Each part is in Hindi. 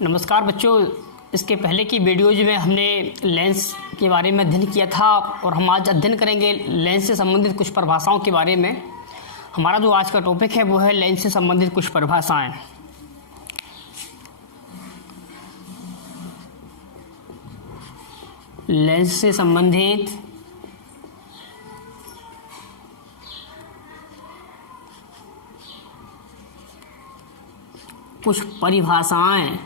नमस्कार बच्चों। इसके पहले की वीडियोज में हमने लेंस के बारे में अध्ययन किया था और हम आज अध्ययन करेंगे लेंस से संबंधित कुछ परिभाषाओं के बारे में। हमारा जो आज का टॉपिक है वो है लेंस से संबंधित कुछ परिभाषाएं। लेंस से संबंधित कुछ परिभाषाएं।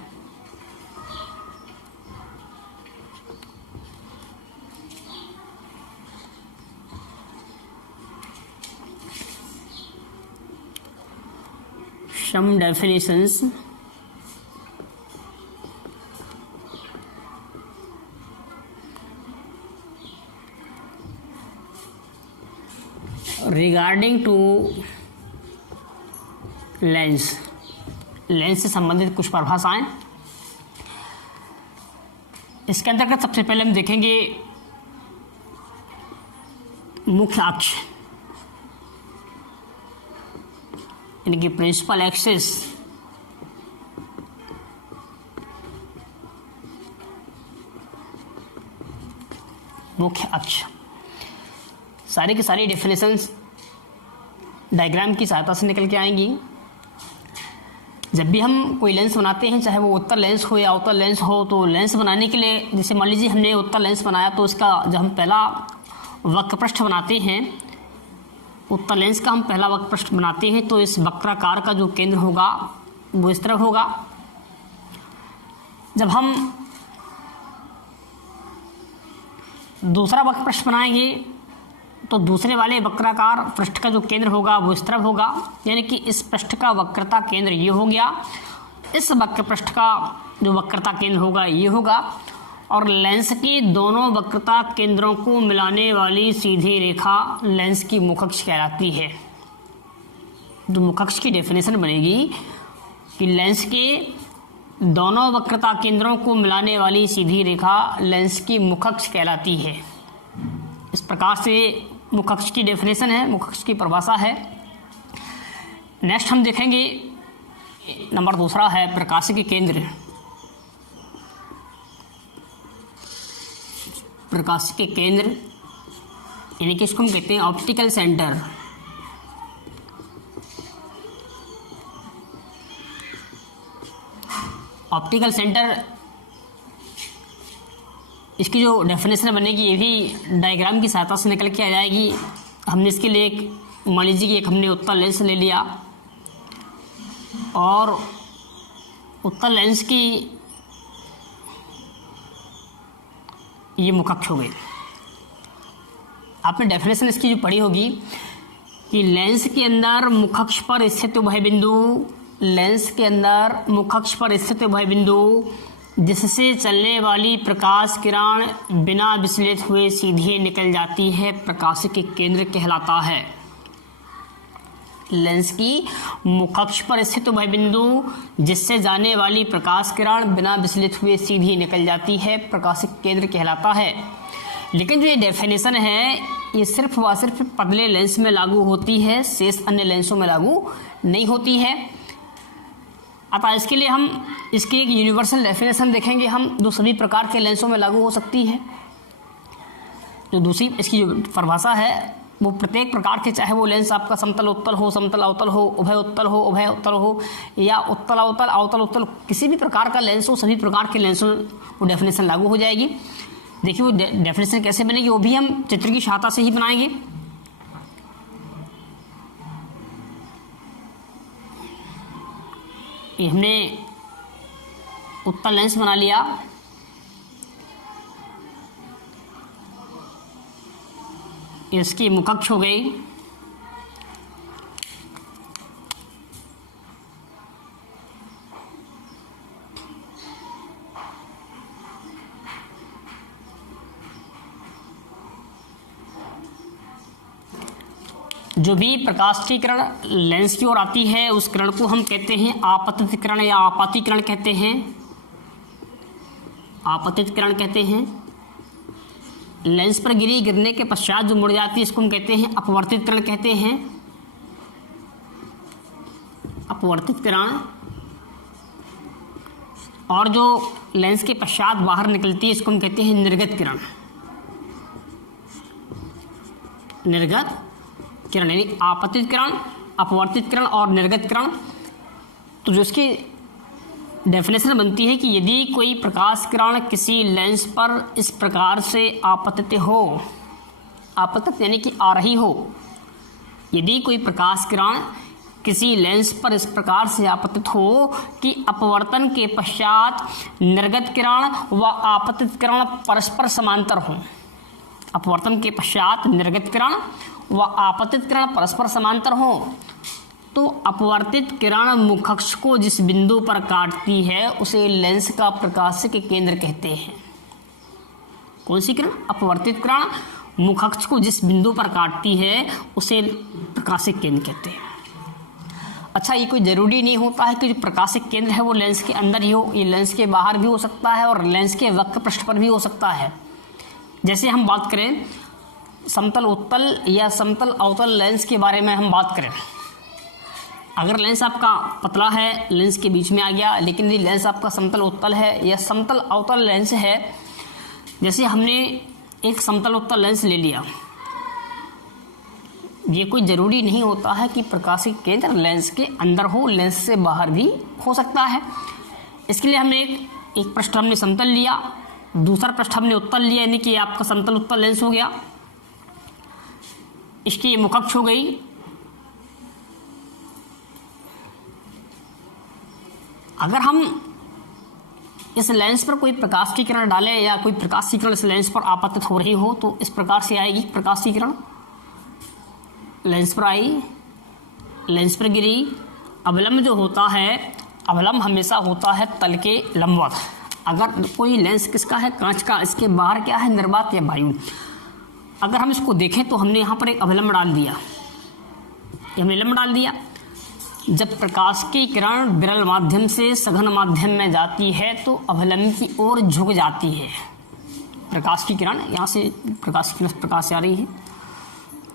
Some definitions regarding to lens. Lens से संबंधित कुछ परिभाषाएं। इसके अंतर्गत सबसे पहले हम देखेंगे मुख्य अक्ष यानी कि प्रिंसिपल एक्सिस, मुख्य अक्ष। सारी की सारी डेफिनेशंस डायग्राम की सहायता से निकल के आएंगी। जब भी हम कोई लेंस बनाते हैं, चाहे वो उत्तल लेंस हो या अवतल लेंस हो, तो लेंस बनाने के लिए, जैसे मान लीजिए हमने उत्तल लेंस बनाया, तो इसका जब हम पहला वक्रपृष्ठ बनाते हैं, उत्तल लेंस का हम पहला वक्रपृष्ठ बनाते हैं, तो इस वक्राकार का जो केंद्र होगा वो इस तरफ होगा। जब हम दूसरा वक्रपृष्ठ बनाएंगे तो दूसरे वाले वक्राकार पृष्ठ का जो केंद्र होगा वो इस तरफ होगा, यानी कि इस पृष्ठ का वक्रता केंद्र ये हो गया, इस वक्रपृष्ठ का जो वक्रता केंद्र होगा ये होगा, और लेंस के दोनों वक्रता केंद्रों को मिलाने वाली सीधी रेखा लेंस की मुखअक्ष कहलाती है। जो मुखअक्ष की डेफिनेशन बनेगी कि लेंस के दोनों वक्रता केंद्रों को मिलाने वाली सीधी रेखा लेंस की मुखअक्ष कहलाती है। इस प्रकार से मुखअक्ष की डेफिनेशन है, मुखअक्ष की परिभाषा है। नेक्स्ट हम देखेंगे नंबर दूसरा है प्रकाशिकी केंद्र। प्रकाशिकी केंद्र यानी कि इसको हम कहते हैं ऑप्टिकल सेंटर। ऑप्टिकल सेंटर, इसकी जो डेफिनेशन बनेगी ये भी डायग्राम की सहायता से निकल के आ जाएगी। हमने इसके लिए एक, मान लीजिए कि एक हमने उत्तल लेंस ले लिया और उत्तल लेंस की ये मुखअक्ष हो गई। आपने डेफिनेशन इसकी जो पढ़ी होगी कि लेंस के अंदर मुखअक्ष पर स्थित उभय बिंदु, लेंस के अंदर मुखअक्ष पर स्थित उभय बिंदु जिससे चलने वाली प्रकाश किरण बिना विचलित हुए सीधे निकल जाती है, प्रकाशिकी केंद्र कहलाता है। लेंस की मुखअक्ष पर स्थित उभय बिंदु जिससे जाने वाली प्रकाश किरण बिना विचलित हुए सीधी निकल जाती है, प्रकाशिकी केंद्र कहलाता है। लेकिन जो ये डेफिनेशन है ये सिर्फ व सिर्फ पतले लेंस में लागू होती है, शेष अन्य लेंसों में लागू नहीं होती है। अतः इसके लिए हम इसकी एक यूनिवर्सल डेफिनेशन देखेंगे हम, जो सभी प्रकार के लेंसों में लागू हो सकती है। जो दूसरी इसकी जो परिभाषा है वो प्रत्येक प्रकार के, चाहे वो लेंस आपका समतल उत्तल हो, समतल अवतल हो, उभय उत्तल हो, उभय उत्तल हो, या उत्तल अवतल, अवतल उत्तल, किसी भी प्रकार का लेंस हो, सभी प्रकार के लेंसों में वो डेफिनेशन लागू हो जाएगी। देखिए वो डेफिनेशन कैसे बनेगी, वो भी हम चित्र की सहायता से ही बनाएंगे। ये हमने उत्तल लेंस बना लिया, इसकी मुखअक्ष हो गई, जो भी प्रकाश की किरण लेंस की ओर आती है उस किरण को हम कहते हैं आपतित किरण या आपाती किरण कहते हैं। आपतित किरण कहते हैं। लेंस पर गिरने के पश्चात जो मुड़ जाती है इसको हम कहते हैं अपवर्तित किरण कहते हैं। अपवर्तित किरण और जो लेंस के पश्चात बाहर निकलती है इसको हम कहते हैं निर्गत किरण। निर्गत किरण यानी आपतित किरण, अपवर्तित किरण और निर्गत किरण। तो जो इसकी डेफिनेशन बनती है कि यदि कोई प्रकाश किरण किसी लेंस पर इस प्रकार से आपतित हो, आपतित यानी कि आ रही हो, यदि कोई प्रकाश किरण किसी लेंस पर इस प्रकार से आपतित हो कि अपवर्तन के पश्चात निर्गत किरण व आपतित किरण परस्पर समांतर हों। अपवर्तन के पश्चात निर्गत किरण व आपतित किरण परस्पर समांतर हों तो अपवर्तित किरण मुखअक्ष को जिस बिंदु पर काटती है उसे लेंस का प्रकाशिक केंद्र कहते हैं। कौन सी किरण? अपवर्तित किरण मुखअक्ष को जिस बिंदु पर काटती है उसे प्रकाशिक केंद्र कहते हैं। अच्छा, ये कोई ज़रूरी नहीं होता है कि जो प्रकाशिक केंद्र है वो लेंस के अंदर ही हो, ये लेंस के बाहर भी हो सकता है और लेंस के वक्र पृष्ठ पर भी हो सकता है। जैसे हम बात करें समतल उत्तल या समतल अवतल लेंस के बारे में हम बात करें, अगर लेंस आपका पतला है, लेंस के बीच में आ गया, लेकिन यदि लेंस आपका समतल उत्तल है या समतल अवतल लेंस है, जैसे हमने एक समतल उत्तल लेंस ले लिया, ये कोई ज़रूरी नहीं होता है कि प्रकाशिक केंद्र लेंस के अंदर हो, लेंस से बाहर भी हो सकता है। इसके लिए हमने एक पृष्ठ हमने समतल लिया, दूसरा पृष्ठ हमने उत्तल लिया, यानी कि आपका समतल उत्तल लेंस हो गया, इसकी ये मुखअक्ष हो गई। अगर हम इस लेंस पर कोई प्रकाश की किरण डालें या कोई प्रकाश की किरण इस लेंस पर आपतित हो रही हो तो इस प्रकार से आएगी प्रकाश की किरण, लेंस पर आई, लेंस पर गिरी। अवलंब जो होता है, अवलंब हमेशा होता है तल के लंबवत। अगर कोई लेंस किसका है? कांच का, इसके बाहर क्या है? निर्वात या वायु। अगर हम इसको देखें तो हमने यहाँ पर एक अवलंब डाल दिया, ये हमने लंब डाल दिया। जब प्रकाश की किरण विरल माध्यम से सघन माध्यम में जाती है तो अवलंब की ओर झुक जाती है। प्रकाश की किरण यहाँ से प्रकाश से आ रही है,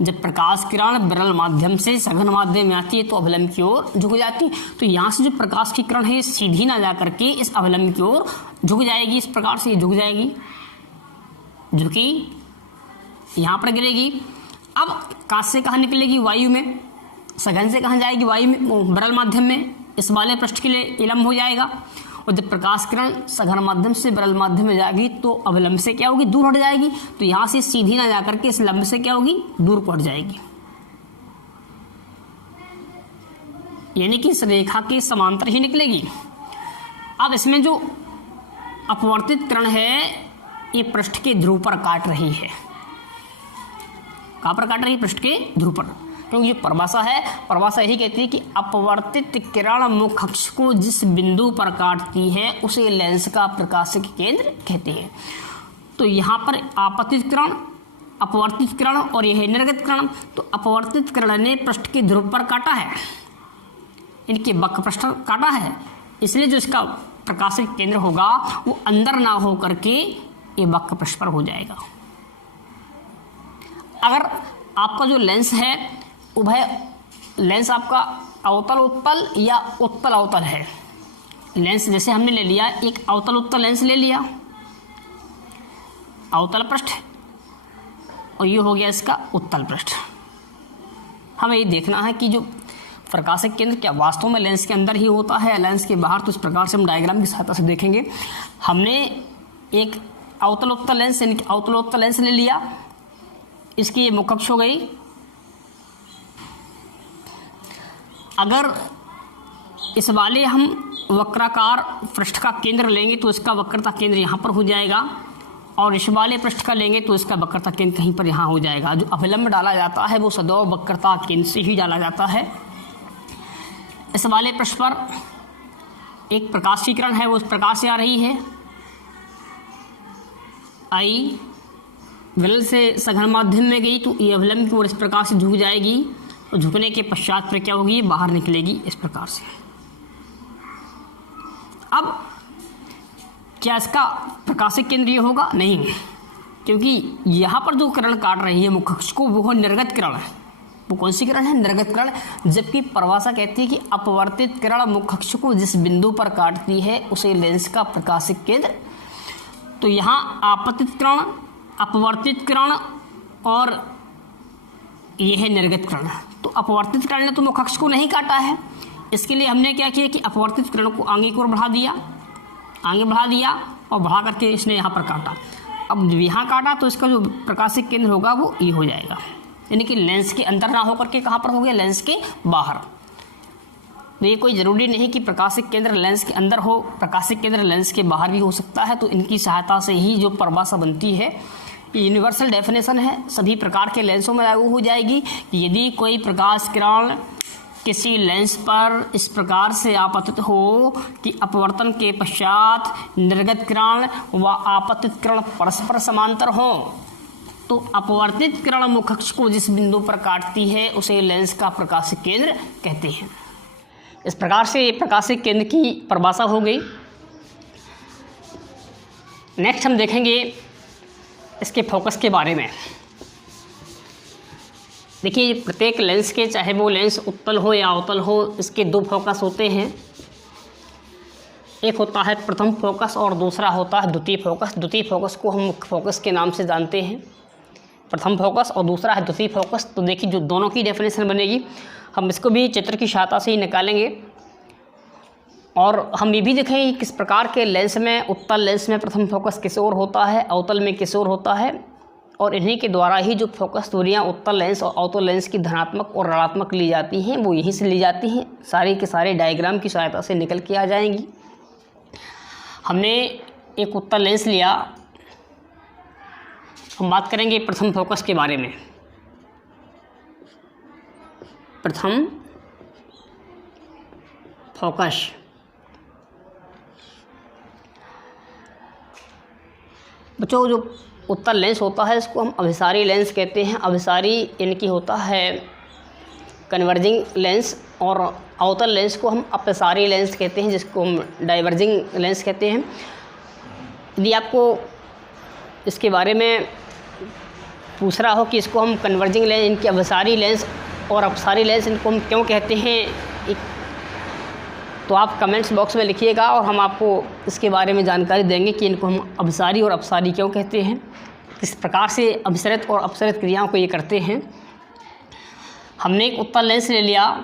जब प्रकाश किरण विरल माध्यम से सघन माध्यम में आती है तो अवलंब की ओर झुक जाती है। तो यहाँ से जो प्रकाश की किरण है ये सीधी ना जा करके इस अवलंब की ओर झुक जाएगी, इस प्रकार से झुक जाएगी, झुकी, यहाँ पर गिरेगी। अब कांच से कहाँ निकलेगी? वायु में। सघन से कहाँ जाएगी? वायु में, विरल माध्यम में। इस वाले पृष्ठ के लिए इलम्ब हो जाएगा। और जब प्रकाश किरण सघन माध्यम से विरल माध्यम में जाएगी तो अवलंब से क्या होगी? दूर हट जाएगी। तो यहाँ से सीधी ना जाकर के इस लंब से क्या होगी? दूर को हट जाएगी, यानी कि इस रेखा के समांतर ही निकलेगी। अब इसमें जो अपवर्तित किरण है ये पृष्ठ के ध्रुव पर काट रही है। कहाँ पर काट रही है? पृष्ठ के ध्रुव पर। क्योंकि जो परिभाषा है, परिभाषा यही कहती है कि अपवर्तित किरण मुखअक्ष को जिस बिंदु पर काटती है उसे लेंस का प्रकाशिक केंद्र कहते हैं। तो यहाँ पर आपतित किरण, अपवर्तित किरण और यह निर्गत किरण। तो अपवर्तित किरण ने पृष्ठ के ध्रुव पर काटा है, इनके वक्र पृष्ठ काटा है, इसलिए जो इसका प्रकाशिक केंद्र होगा वो अंदर ना हो करके ये वक्र पृष्ठ पर हो जाएगा। अगर आपका जो लेंस है उभय लेंस आपका अवतल उत्तल या उत्तल अवतल है, लेंस जैसे हमने ले लिया एक अवतल उत्तल लेंस ले लिया, अवतल पृष्ठ, और ये हो गया इसका उत्तल पृष्ठ। हमें ये देखना है कि जो प्रकाशिक केंद्र क्या वास्तव में लेंस के अंदर ही होता है, लेंस के बाहर। तो इस प्रकार से हम डायग्राम की सहायता से देखेंगे। हमने एक अवतल उत्तल लेंस यानी कि अवतल उत्तल लेंस ले लिया, इसकी ये मुखअक्ष हो गई। अगर इस वाले हम वक्राकार पृष्ठ का केंद्र लेंगे तो इसका वक्रता केंद्र यहाँ पर हो जाएगा, और इस वाले पृष्ठ का लेंगे तो इसका वक्रता केंद्र कहीं पर यहाँ हो जाएगा। जो अवलंब डाला जाता है वो सदैव वक्रता केंद्र से ही डाला जाता है। इस वाले पृष्ठ पर एक प्रकाश की किरण है, वो इस प्रकार से आ रही है, आई, विरल से सघन माध्यम में गई तो ये अवलंब की ओर इस प्रकार से झुक जाएगी, और झुकने के पश्चात फिर क्या होगी? ये बाहर निकलेगी इस प्रकार से। अब क्या इसका प्रकाशिक केंद्र ये होगा? नहीं, क्योंकि यहाँ पर जो किरण काट रही है मुखअक्ष को वो निर्गत किरण है। वो कौन सी किरण है? निर्गत किरण। जबकि परिभाषा कहती है कि अपवर्तित किरण मुख्य अक्ष को जिस बिंदु पर काटती है उसे लेंस का प्रकाशिक केंद्र। तो यहाँ आपतित किरण, अपवर्तित किरण और यह है निर्गत किरण। तो अपवर्तित किरण ने तो मुख्य अक्ष को नहीं काटा है, इसके लिए हमने क्या किया कि अपवर्तित किरण को आगे की ओर बढ़ा दिया, आगे बढ़ा दिया और बढ़ा करके इसने यहाँ पर काटा। अब यहाँ काटा तो इसका जो प्रकाशिक केंद्र होगा वो ये हो जाएगा, यानी कि लेंस के अंदर ना होकर के कहाँ पर हो गया? लेंस के बाहर। तो ये कोई ज़रूरी नहीं कि प्रकाशिक केंद्र लेंस के अंदर हो, प्रकाशिक केंद्र लेंस के बाहर भी हो सकता है। तो इनकी सहायता से ही जो परिभाषा बनती है, ये यूनिवर्सल डेफिनेशन है, सभी प्रकार के लेंसों में लागू हो जाएगी। यदि कोई प्रकाश किरण किसी लेंस पर इस प्रकार से आपतित हो कि अपवर्तन के पश्चात निर्गत किरण व आपतित किरण परस्पर समांतर हो, तो अपवर्तित किरण मुख्य अक्ष को जिस बिंदु पर काटती है उसे लेंस का प्रकाशिक केंद्र कहते हैं। इस प्रकार से प्रकाशिक केंद्र की परिभाषा हो गई। नेक्स्ट हम देखेंगे इसके फोकस के बारे में। देखिए, प्रत्येक लेंस के, चाहे वो लेंस उत्तल हो या अवतल हो, इसके दो फोकस होते हैं। एक होता है प्रथम फोकस और दूसरा होता है द्वितीय फोकस। द्वितीय फोकस को हम मुख्य फोकस के नाम से जानते हैं। प्रथम फोकस और दूसरा है द्वितीय फोकस। तो देखिए, जो दोनों की डेफिनेशन बनेगी, हम इसको भी चित्र की सहायता से ही निकालेंगे। और हम ये भी देखेंगे कि किस प्रकार के लेंस में, उत्तल लेंस में प्रथम फोकस किस ओर होता है, अवतल में किस ओर होता है, और इन्हीं के द्वारा ही जो फोकस दूरियां उत्तल लेंस और अवतल लेंस की धनात्मक और ऋणात्मक ली जाती हैं, वो यहीं से ली जाती हैं। सारे के सारे डायग्राम की सहायता से निकल के आ जाएंगी। हमने एक उत्तल लेंस लिया, हम बात करेंगे प्रथम फोकस के बारे में। प्रथम फोकस, बच्चों, जो उत्तल लेंस होता है इसको हम अभिसारी लेंस कहते हैं। अभिसारी इनकी होता है कन्वर्जिंग लेंस, और अवतल लेंस को हम अपसारी लेंस कहते हैं, जिसको हम डाइवर्जिंग लेंस कहते हैं। यदि आपको इसके बारे में पूछ रहा हो कि इसको हम कन्वर्जिंग लेंस, इनकी अभिसारी लेंस और अपसारी लेंस इनको हम क्यों कहते हैं, तो आप कमेंट्स बॉक्स में लिखिएगा और हम आपको इसके बारे में जानकारी देंगे कि इनको हम अभिसारी और अपसारी क्यों कहते हैं, किस प्रकार से अभिसरित और अपसरित क्रियाओं को ये करते हैं। हमने एक उत्तल लेंस ले लिया,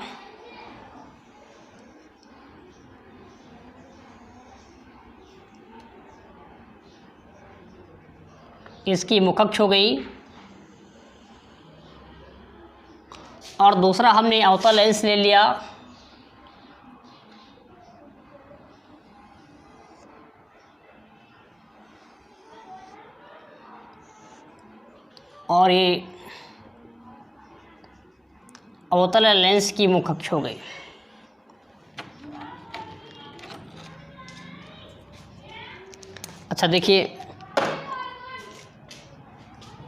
इसकी मुख्य अक्ष हो गई, और दूसरा हमने अवतल लेंस ले लिया, और ये अवतल लेंस की मुख्य अक्ष हो गई। अच्छा, देखिए,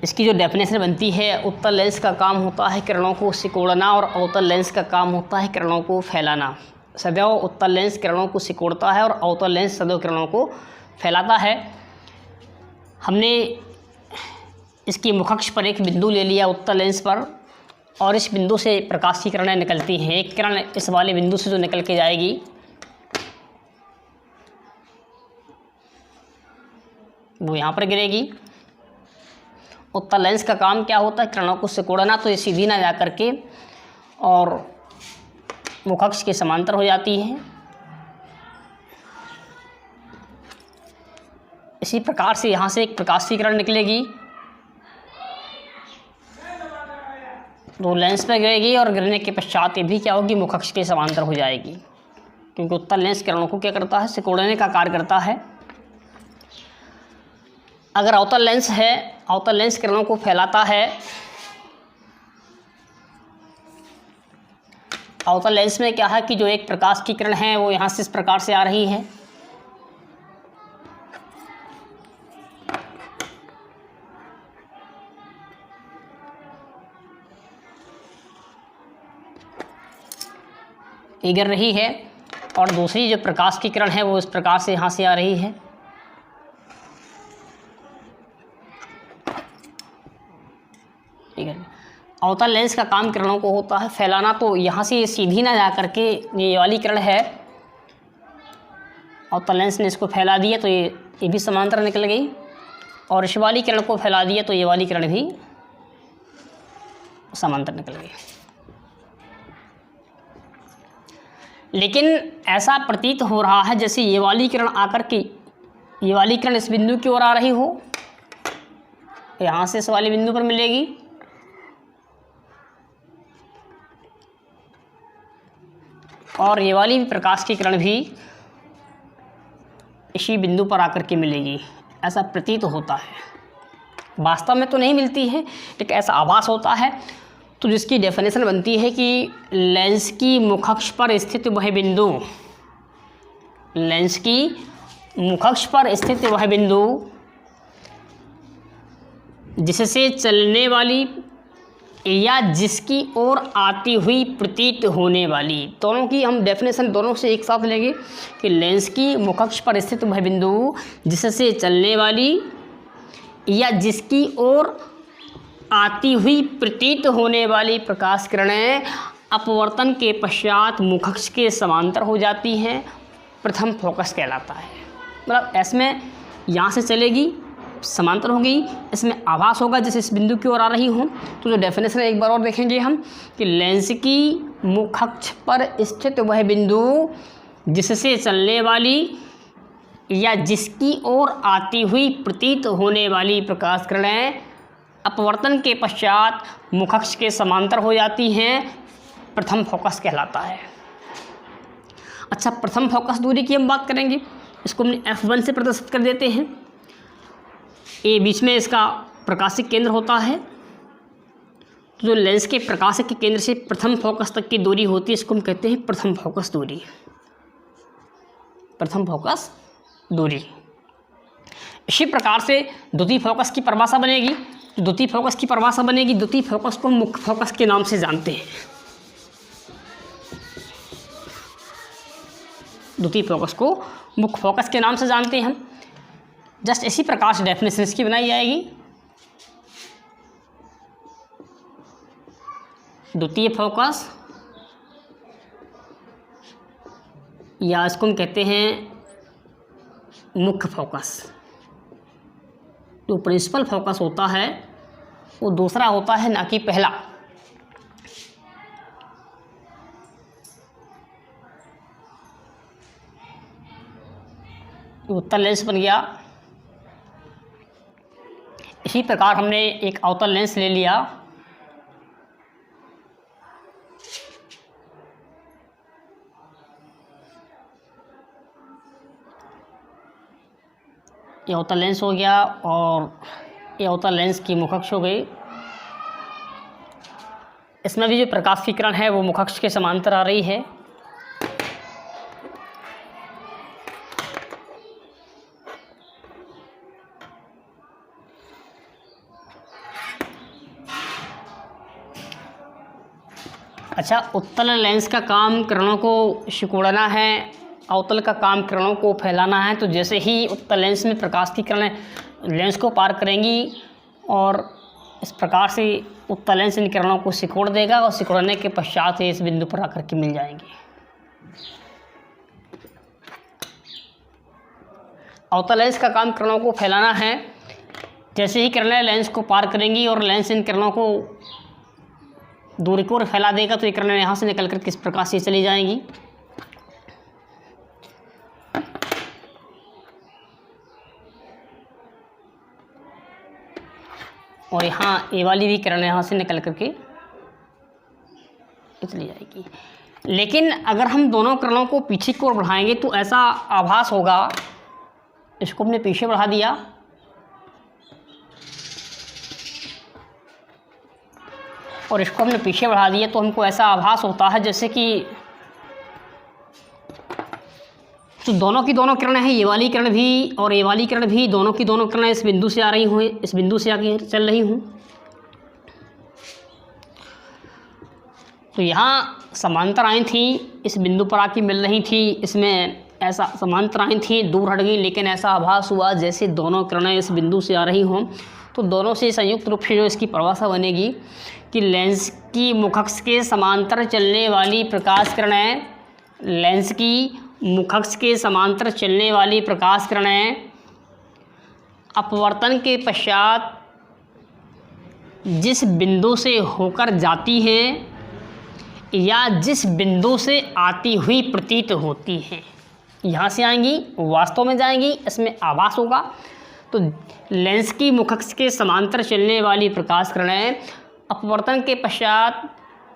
इसकी जो डेफिनेशन बनती है, उत्तल लेंस का काम होता है किरणों को सिकोड़ना और अवतल लेंस का काम होता है किरणों को फैलाना। सदैव उत्तल लेंस किरणों को सिकोड़ता है और अवतल लेंस सदैव किरणों को फैलाता है। हमने इसकी मुख्य अक्ष पर एक बिंदु ले लिया उत्तल लेंस पर, और इस बिंदु से प्रकाश की किरणें निकलती हैं। एक किरण इस वाले बिंदु से जो निकल के जाएगी, वो यहाँ पर गिरेगी। उत्तल लेंस का काम क्या होता है? किरणों को सिकोड़ना। तो ये सीधी ना जा करके और मुख्य अक्ष के समांतर हो जाती है। इसी प्रकार से यहाँ से एक प्रकाश की किरण निकलेगी, तो लेंस पे गिरेगी और गिरने के पश्चात ये भी क्या होगी? मुख्य अक्ष के समांतर हो जाएगी, क्योंकि उत्तल लेंस किरणों को क्या करता है? सिकोड़ने का कार्य करता है। अगर अवतल लेंस है, अवतल लेंस किरणों को फैलाता है। अवतल लेंस में क्या है कि जो एक प्रकाश की किरण है वो यहाँ से इस प्रकार से आ रही है, ये गिर रही है, और दूसरी जो प्रकाश की किरण है वो इस प्रकार से यहाँ से आ रही है। ठीक है, अवतल लेंस का काम किरणों को होता है फैलाना, तो यहाँ से सीधी ना जा करके ये वाली किरण है, अवतल लेंस ने इसको फैला दिया तो ये भी समांतर निकल गई, और इस वाली किरण को फैला दिया तो ये वाली किरण भी समांतर निकल गई। लेकिन ऐसा प्रतीत हो रहा है जैसे ये वाली किरण आकर के, ये वाली किरण इस बिंदु की ओर आ रही हो, यहाँ से इस वाले बिंदु पर मिलेगी, और ये वाली प्रकाश की किरण भी इसी बिंदु पर आकर के मिलेगी, ऐसा प्रतीत होता है। वास्तव में तो नहीं मिलती है, लेकिन ऐसा आभास होता है। तो जिसकी डेफिनेशन बनती है कि लेंस की मुखअक्ष पर स्थित वह बिंदु, लेंस की मुखअक्ष पर स्थित वह बिंदु जिससे चलने वाली या जिसकी ओर आती हुई प्रतीत होने वाली, दोनों की हम डेफिनेशन दोनों से एक साथ लेंगे कि लेंस की मुखअक्ष पर स्थित वह बिंदु जिससे चलने वाली या जिसकी ओर आती हुई प्रतीत होने वाली प्रकाश किरणें अपवर्तन के पश्चात मुखअक्ष के समांतर हो जाती हैं, प्रथम फोकस कहलाता है। मतलब इसमें यहाँ से चलेगी, समांतर होगी, इसमें आभास होगा जैसे इस बिंदु की ओर आ रही हो। तो जो डेफिनेशन एक बार और देखेंगे हम कि लेंस की मुखअक्ष पर स्थित वह बिंदु जिससे चलने वाली या जिसकी ओर आती हुई प्रतीत होने वाली प्रकाश किरणें अपवर्तन के पश्चात मुखअक्ष के समांतर हो जाती हैं, प्रथम फोकस कहलाता है। अच्छा, प्रथम फोकस दूरी की हम बात करेंगे, इसको हमने F1 से प्रदर्शित कर देते हैं। ये बीच में इसका प्रकाशिक केंद्र होता है, तो जो लेंस के प्रकाशिक के केंद्र से प्रथम फोकस तक की दूरी होती है इसको हम कहते हैं प्रथम फोकस दूरी, प्रथम फोकस दूरी। इसी प्रकार से द्वितीय फोकस की परिभाषा बनेगी। द्वितीय फोकस की परिभाषा बनेगी, द्वितीय फोकस को मुख्य फोकस के नाम से जानते हैं। द्वितीय फोकस को मुख्य फोकस के नाम से जानते हैं हम। जस्ट इसी प्रकार से डेफिनेशन इसकी बनाई जाएगी। द्वितीय फोकस या इसको हम कहते हैं मुख्य फोकस। जो प्रिंसिपल फोकस होता है वो दूसरा होता है, ना कि पहला। उत्तल लेंस बन गया। इसी प्रकार हमने एक अवतल लेंस ले लिया, ये अवतल लेंस हो गया और ये अवतल लेंस की मुखअक्ष हो गई। इसमें भी जो प्रकाश की किरण है वो मुखअक्ष के समांतर आ रही है। अच्छा, उत्तल लेंस का काम किरणों को सिकुड़ना है, अवतल का काम किरणों को फैलाना है। तो जैसे ही उत्तल लेंस में प्रकाश की किरणें लेंस को पार करेंगी और इस प्रकार से उत्तल लेंस इन किरणों को सिकोड़ देगा और सिकोड़ने के पश्चात इस बिंदु पर आकर के मिल जाएंगे। अवतल लेंस का काम किरणों को फैलाना है। जैसे ही किरणें लेंस को पार करेंगी और लेंस इन किरणों को दूरी की ओर फैला देगा तो ये किरणें यहाँ से निकल कर किस प्रकार से चली जाएंगी। और यहाँ ये वाली भी किरण यहाँ से निकल करके चली जाएगी। लेकिन अगर हम दोनों किरणों को पीछे की ओर बढ़ाएंगे तो ऐसा आभास होगा, इसको हमने पीछे बढ़ा दिया और इसको हमने पीछे बढ़ा दिया, तो हमको ऐसा आभास होता है जैसे कि तो दोनों की दोनों किरणें हैं, ये वाली किरण भी और ये वाली किरण भी, दोनों की दोनों किरणें इस बिंदु से आ रही हुई, इस बिंदु से आगे चल रही हूँ। तो यहाँ समांतर आई थी, इस बिंदु पर आके मिल रही थी, इसमें ऐसा समांतर आई थी, दूर हट गई, लेकिन ऐसा आभास हुआ जैसे दोनों किरणें इस बिंदु से आ रही हों। तो दोनों से संयुक्त रूप से जो इसकी परिभाषा बनेगी कि लेंस की मुखअक्ष के समांतर चलने वाली प्रकाश किरणें, लेंस की मुखअक्ष के समांतर चलने वाली प्रकाश किरणें अपवर्तन के पश्चात जिस बिंदु से होकर जाती हैं या जिस बिंदु से आती हुई प्रतीत होती हैं, यहाँ से आएंगी वास्तव में जाएंगी, इसमें आभास होगा। तो लेंस की मुखअक्ष के समांतर चलने वाली प्रकाश किरणें अपवर्तन के पश्चात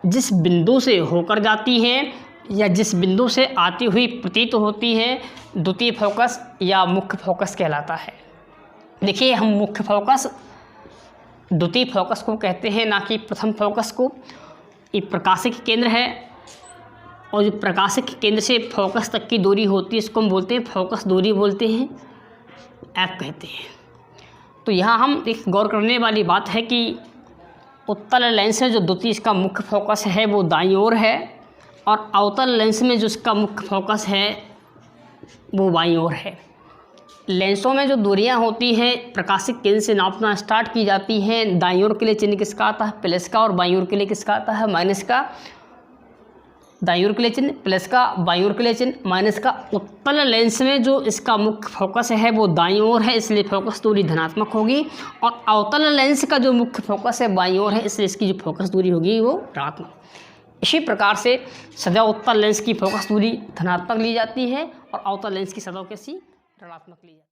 जिस बिंदु से होकर जाती हैं या जिस बिंदु से आती हुई प्रतीत होती है, द्वितीय फोकस या मुख्य फोकस कहलाता है। देखिए, हम मुख्य फोकस द्वितीय फोकस को कहते हैं, ना कि प्रथम फोकस को। ये प्रकाशिक केंद्र है और जो प्रकाशिक केंद्र से फोकस तक की दूरी होती है इसको हम बोलते हैं फोकस दूरी, बोलते हैं, एफ कहते हैं। तो यहाँ हम एक गौर करने वाली बात है कि उत्तल लेंस है जो द्वितीय इसका मुख्य फोकस है वो दाईं ओर है, और अवतल लेंस में जो इसका मुख्य फोकस है वो बाईं ओर है। लेंसों में जो दूरियां होती हैं प्रकाशिक केंद्र से नापना स्टार्ट की जाती हैं। दाईं ओर के लिए चिन्ह किसका आता है? प्लस का, और बाईं ओर के लिए किसका आता है? माइनस का। दाईं ओर के लिए चिन्ह प्लस का, बाईं ओर के लिए चिन्ह माइनस का। उत्तल लेंस में जो इसका मुख्य फोकस है वो दाईं ओर है, इसलिए फोकस दूरी धनात्मक होगी, और अवतल लेंस का जो मुख्य फोकस है बाईं ओर है, इसलिए इसकी जो फोकस दूरी होगी वो ऋणात्मक। इसी प्रकार से सदैव उत्तल लेंस की फोकस दूरी धनात्मक ली जाती है और अवतल लेंस की सदैव कैसी? ऋणात्मक ली जाती है।